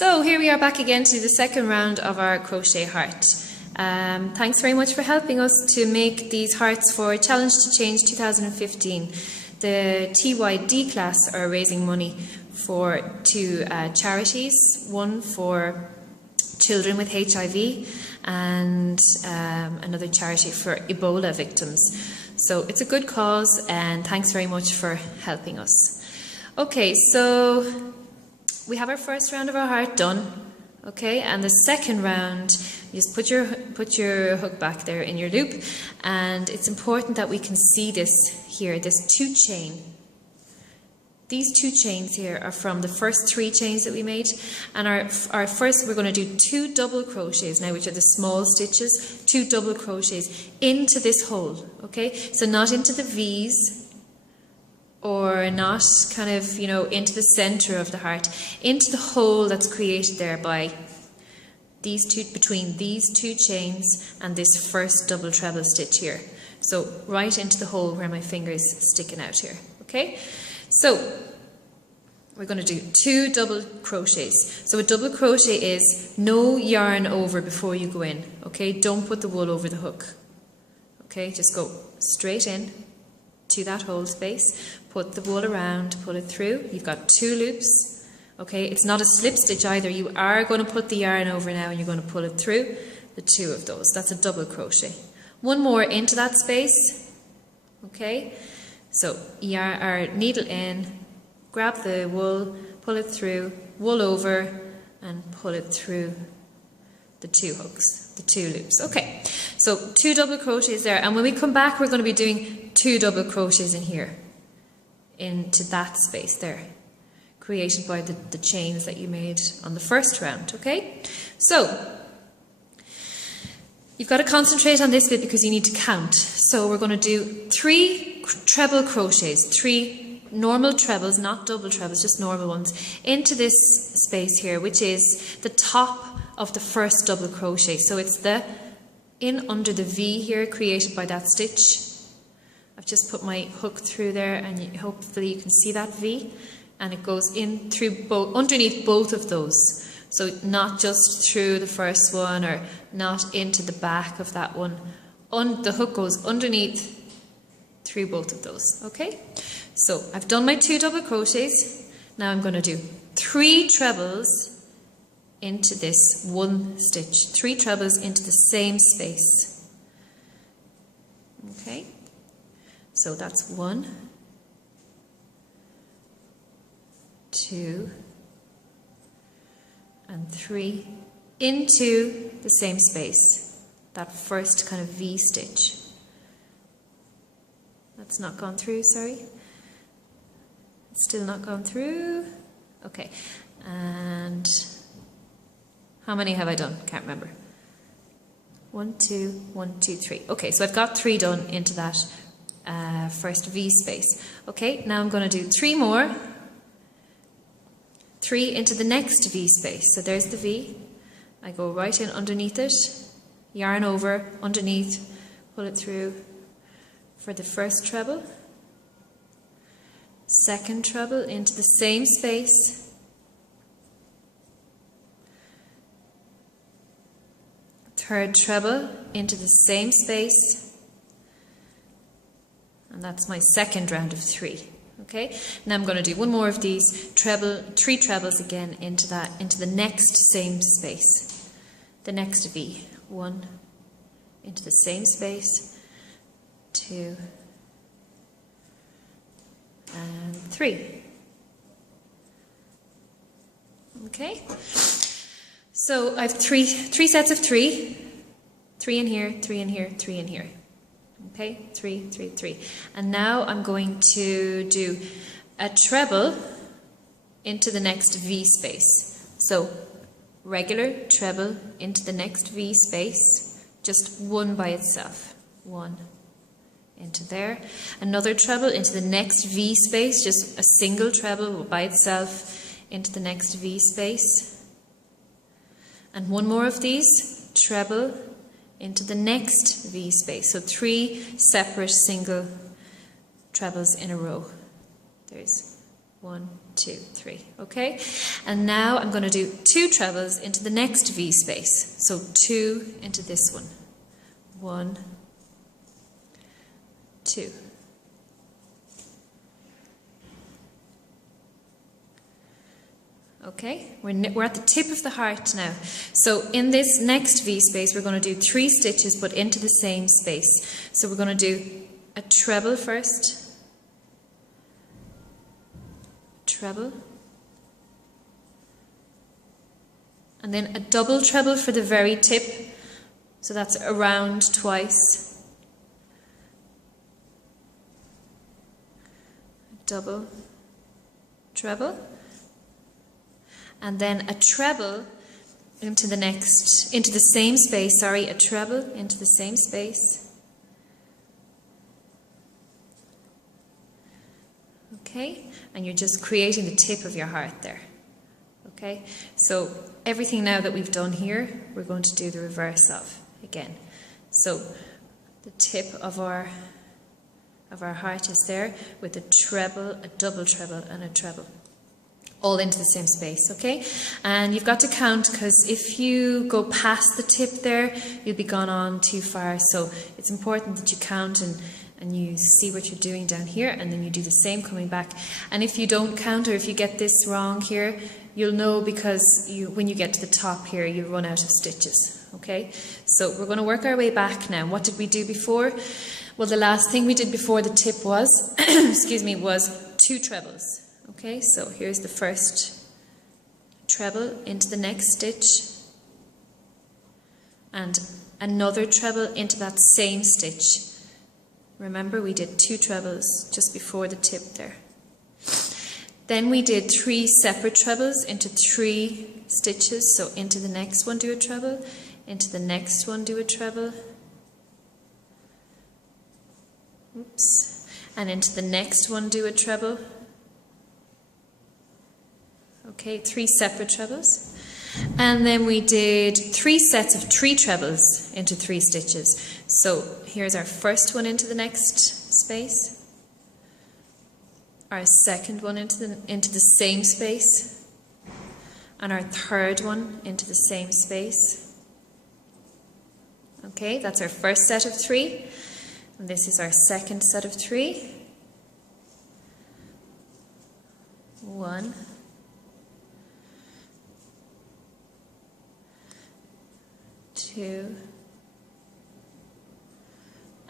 So here we are back again to the second round of our crochet heart. Thanks very much for helping us to make these hearts for Challenge to Change 2015. The TYD class are raising money for two charities, one for children with HIV and another charity for Ebola victims. So it's a good cause, and thanks very much for helping us. Okay, so we have our first round of our heart done, okay, and the second round, you just put your hook back there in your loop, and it's important that we can see this here, this 2 chain. These 2 chains here are from the first 3 chains that we made, and our first, we're going to do 2 double crochets now, which are the small stitches, 2 double crochets into this hole, okay, so not into the V's, or not kind of, you know, into the center of the heart, into the hole that's created there by these two, between these 2 chains and this first double treble stitch here. So right into the hole where my finger is sticking out here, okay? So we're going to do 2 double crochets. So a double crochet is no yarn over before you go in, okay? Don't put the wool over the hook, okay? Just go straight in to that hole space, put the wool around, pull it through. You've got 2 loops, okay? It's not a slip stitch either. You are going to put the yarn over now and you're going to pull it through the 2 of those. That's a double crochet. 1 more into that space, okay? So our needle in, grab the wool, pull it through, wool over, and pull it through the 2 hooks, the 2 loops. Okay, so 2 double crochets there, and when we come back we're going to be doing 2 double crochets in here, into that space there, created by the chains that you made on the first round, okay? So you've got to concentrate on this bit because you need to count. So we're going to do 3 treble crochets, 3 normal trebles, not double trebles, just normal ones, into this space here, which is the top of the first double crochet. So it's the in under the V here created by that stitch. I've just put my hook through there, and hopefully you can see that V, and it goes in through underneath both of those. So not just through the first one or not into the back of that one. The hook goes underneath through both of those, okay? So I've done my 2 double crochets. Now I'm going to do 3 trebles into this 1 stitch. 3 trebles into the same space. Okay? So that's 1, 2, and 3 into the same space. That first kind of V stitch. That's not gone through, sorry. It's still not gone through. Okay. And how many have I done? Can't remember. 1, 2, 1, 2, 3. Okay, so I've got 3 done into that first V space. Okay, now I'm going to do 3 more. 3 into the next V space. So there's the V. I go right in underneath it, yarn over, underneath, pull it through for the first treble. Second treble into the same space. Third treble into the same space. And that's my second round of 3. Okay, now I'm going to do 1 more of these 3 trebles again into the next same space, the next V. 1 into the same space, 2, and 3. Okay, so I have three sets of 3 in here, 3 in here, 3 in here. Okay, 3, 3, 3. And now I'm going to do a treble into the next V space. So regular treble into the next V space, just 1 by itself. 1 into there. Another treble into the next V space, just a single treble by itself into the next V space. And 1 more of these, treble into the next V space. So 3 separate single trebles in a row. There's 1, 2, 3, okay? And now I'm going to do 2 trebles into the next V space. So 2 into this one. 1, 2. Okay, we're at the tip of the heart now. So in this next V space, we're going to do 3 stitches, but into the same space. So we're going to do a treble first, treble, and then a double treble for the very tip. So that's around twice. Double, treble. And then a treble into the same space, a treble into the same space. Okay, and you're just creating the tip of your heart there. Okay, so everything now that we've done here, we're going to do the reverse of again. So the tip of our heart is there with a treble, a double treble, and a treble. All into the same space, okay? And you've got to count, because if you go past the tip there, you'll be gone on too far. So it's important that you count and you see what you're doing down here, and then you do the same coming back. And if you don't count, or if you get this wrong here, you'll know, because when you get to the top here, you'll run out of stitches, okay? So we're going to work our way back now. What did we do before? Well, the last thing we did before the tip was, excuse me, was 2 trebles. Okay, so here's the first treble into the next stitch, and another treble into that same stitch. Remember, we did 2 trebles just before the tip there. Then we did 3 separate trebles into 3 stitches. So into the next one, do a treble, into the next one, do a treble. Oops. And into the next one, do a treble. Okay, 3 separate trebles. And then we did 3 sets of 3 trebles into 3 stitches. So here's our first one into the next space. Our second one into the same space. And our third one into the same space. Okay, that's our first set of 3. And this is our second set of 3. 1. 2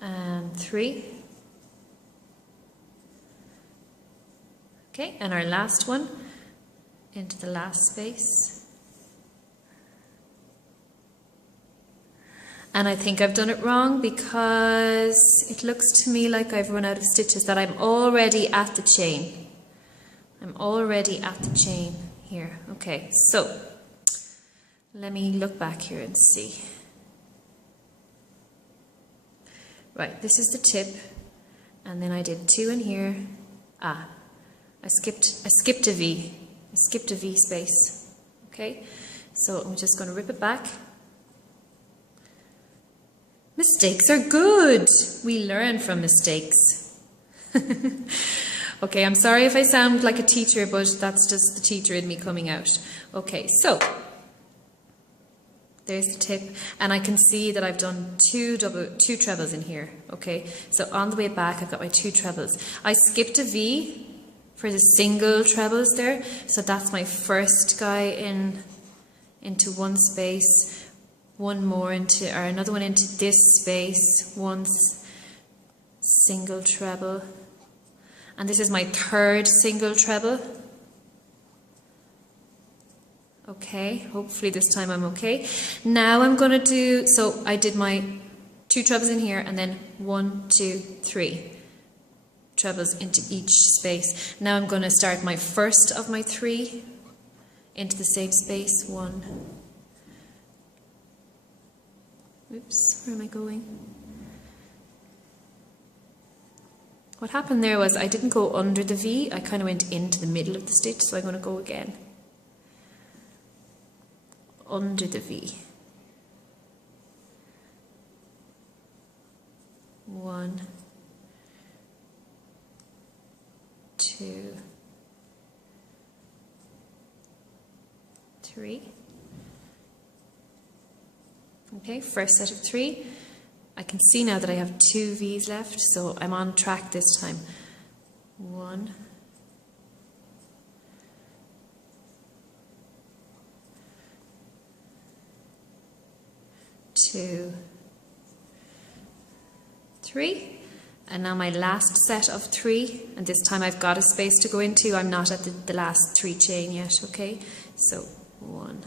and 3. Okay, and our last one into the last space. And I think I've done it wrong, because it looks to me like I've run out of stitches, that I'm already at the chain. I'm already at the chain here. Okay, so let me look back here and see. Right, this is the tip, and then I did 2 in here. I skipped a V. I skipped a V space. Okay, so I'm just going to rip it back. Mistakes are good. We learn from mistakes. Okay, I'm sorry if I sound like a teacher, but that's just the teacher in me coming out. Okay, so there's the tip, and I can see that I've done 2 trebles in here. Okay, so on the way back, I've got my 2 trebles. I skipped a V for the single trebles there, so that's my first guy into one space, one more into, or another one into this space, one single treble, and this is my third single treble. Okay, hopefully this time I'm okay. Now I'm going to do, so I did my 2 trebles in here, and then 1, 2, 3 trebles into each space. Now I'm going to start my first of my 3 into the same space. 1. Oops, where am I going? What happened there was I didn't go under the V, I kind of went into the middle of the stitch, so I'm going to go again. Under the V. 1, 2, 3. Okay, first set of 3. I can see now that I have 2 V's left, so I'm on track this time. 1, 2, 3. And now my last set of 3, and this time I've got a space to go into. I'm not at the last 3 chain yet, okay? So 1,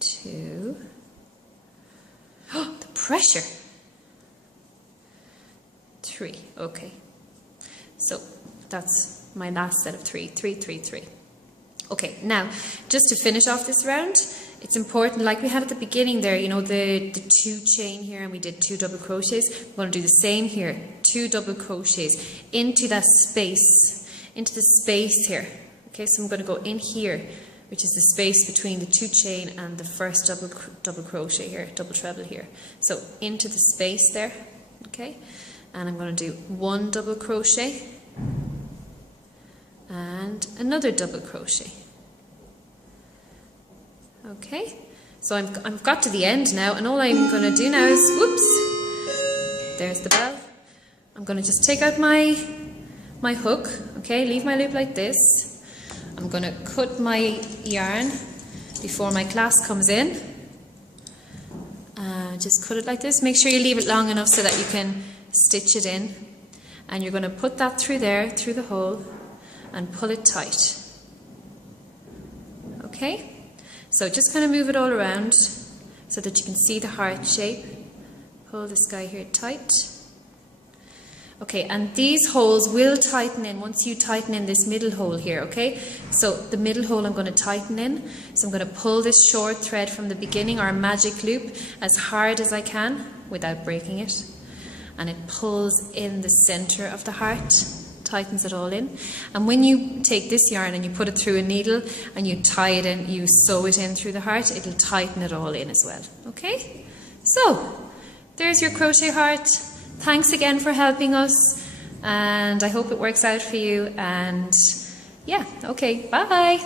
2. Oh, the pressure! 3, okay. So that's my last set of 3, 3, 3, 3. Okay, now, just to finish off this round, it's important, like we had at the beginning there, you know, the 2 chain here, and we did 2 double crochets. We're going to do the same here, 2 double crochets into that space, into the space here. Okay, so I'm going to go in here, which is the space between the 2 chain and the first double crochet here, double treble here. So into the space there, okay, and I'm going to do 1 double crochet and another double crochet. Okay, so I've got to the end now, and all I'm going to do now is, whoops, there's the bell. I'm going to just take out my hook, okay, leave my loop like this. I'm going to cut my yarn before my class comes in. Just cut it like this. Make sure you leave it long enough so that you can stitch it in. And you're going to put that through there, through the hole, and pull it tight. Okay? So just kind of move it all around so that you can see the heart shape. Pull this guy here tight. Okay, and these holes will tighten in once you tighten in this middle hole here, okay? So the middle hole I'm going to tighten in. So I'm going to pull this short thread from the beginning, our magic loop, as hard as I can without breaking it. And it pulls in the center of the heart, tightens it all in. And when you take this yarn and you put it through a needle and you tie it in, you sew it in through the heart, it'll tighten it all in as well, okay? So, there's your crochet heart. Thanks again for helping us, and I hope it works out for you, and yeah, okay, bye!